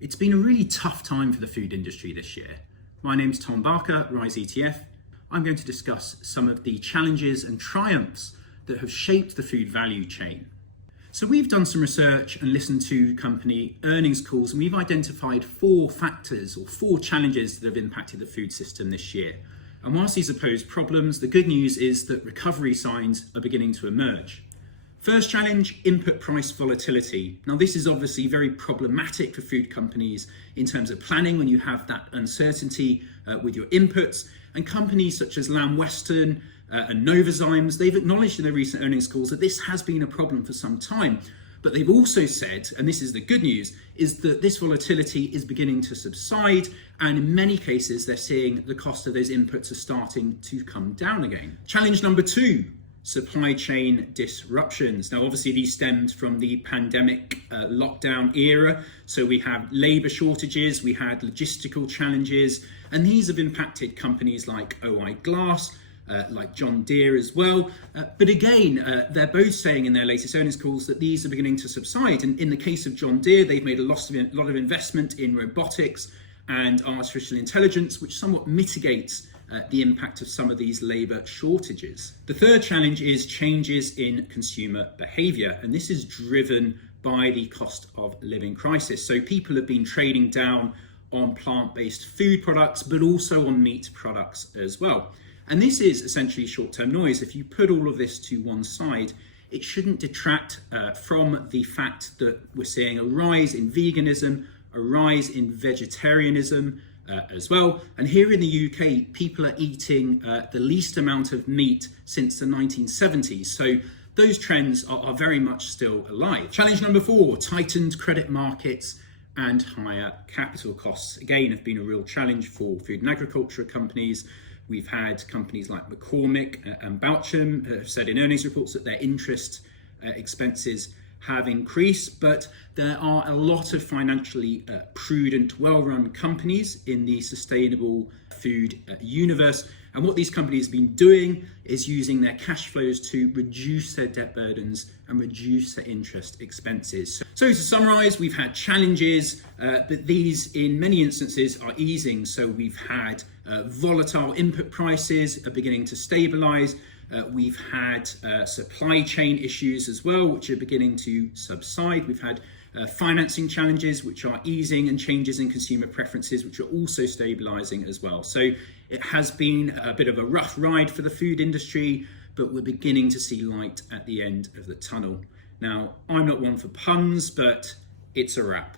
It's been a really tough time for the food industry this year. My name's Tom Barker, Rize ETF. I'm going to discuss some of the challenges and triumphs that have shaped the food value chain. So we've done some research and listened to company earnings calls, and we've identified 4 factors or 4 challenges that have impacted the food system this year. And whilst these are posed problems, the good news is that recovery signs are beginning to emerge. First challenge, input price volatility. Now this is obviously very problematic for food companies in terms of planning when you have that uncertainty with your inputs. And companies such as Lamb Weston and Novozymes, they've acknowledged in their recent earnings calls that this has been a problem for some time. But they've also said, and this is the good news, is that this volatility is beginning to subside, and in many cases they're seeing the cost of those inputs are starting to come down again. Challenge number 2. Supply chain disruptions. Now, obviously, these stemmed from the pandemic lockdown era. So we have labour shortages, we had logistical challenges, and these have impacted companies like OI Glass, like John Deere as well. But again, they're both saying in their latest earnings calls that these are beginning to subside. And in the case of John Deere, they've made a lot of investment in robotics and artificial intelligence, which somewhat mitigates the impact of some of these labour shortages. The third challenge is changes in consumer behaviour, and this is driven by the cost of living crisis. So people have been trading down on plant-based food products, but also on meat products as well. And this is essentially short-term noise. If you put all of this to one side, it shouldn't detract from the fact that we're seeing a rise in veganism, a rise in vegetarianism, as well. And here in the UK, people are eating the least amount of meat since the 1970s. So those trends are very much still alive. Challenge number 4, tightened credit markets and higher capital costs. Again, have been a real challenge for food and agriculture companies. We've had companies like McCormick and Boucham have said in earnings reports that their interest expenses have increased, but there are a lot of financially prudent, well-run companies in the sustainable food universe. And what these companies have been doing is using their cash flows to reduce their debt burdens and reduce their interest expenses. So to summarize, we've had challenges, but these in many instances are easing. So we've had volatile input prices are beginning to stabilize. We've had supply chain issues as well, which are beginning to subside. We've had financing challenges, which are easing, and changes in consumer preferences, which are also stabilizing as well. So it has been a bit of a rough ride for the food industry, but we're beginning to see light at the end of the tunnel. Now, I'm not one for puns, but it's a wrap.